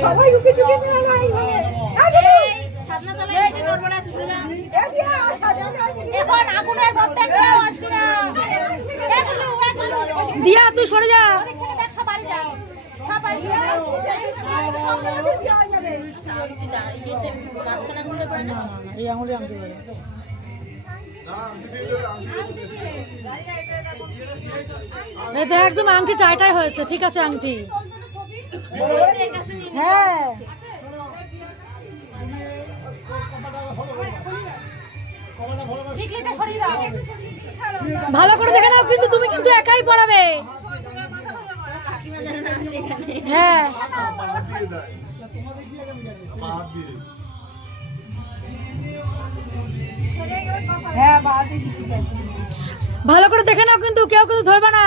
সবাই উকে চুকে মিলানো এইভাবে ছাদনা তলায় নিচে নড়বড়ে আছে সরে যা এখন আগুনের মধ্যে কেউ আসবি না দিয়া তুই সরে যা ওদিক থেকে দেখ সব বাড়ি যাও সব বাড়ি যাও সব দেওয়া যাবে ইয়েতে মাঝখানে আঙুলে পড়ে না এই আঙুলে আনতে বলে এটা একদম আংটি টাইটাই হয়েছে ঠিক আছে আংটি এর কাছে নিয়ে নে। হ্যাঁ টিকলিটা সরিয়ে দাও ভালো করে দেখে নাও কিন্তু তুমি কিন্তু একাই পড়াবে কাকিমা যেন না আসে এখানে হ্যাঁ হ্যাঁ বাদ দিস ভালো করে দেখে নাও কিন্তু কেউ কিন্তু ধরবে না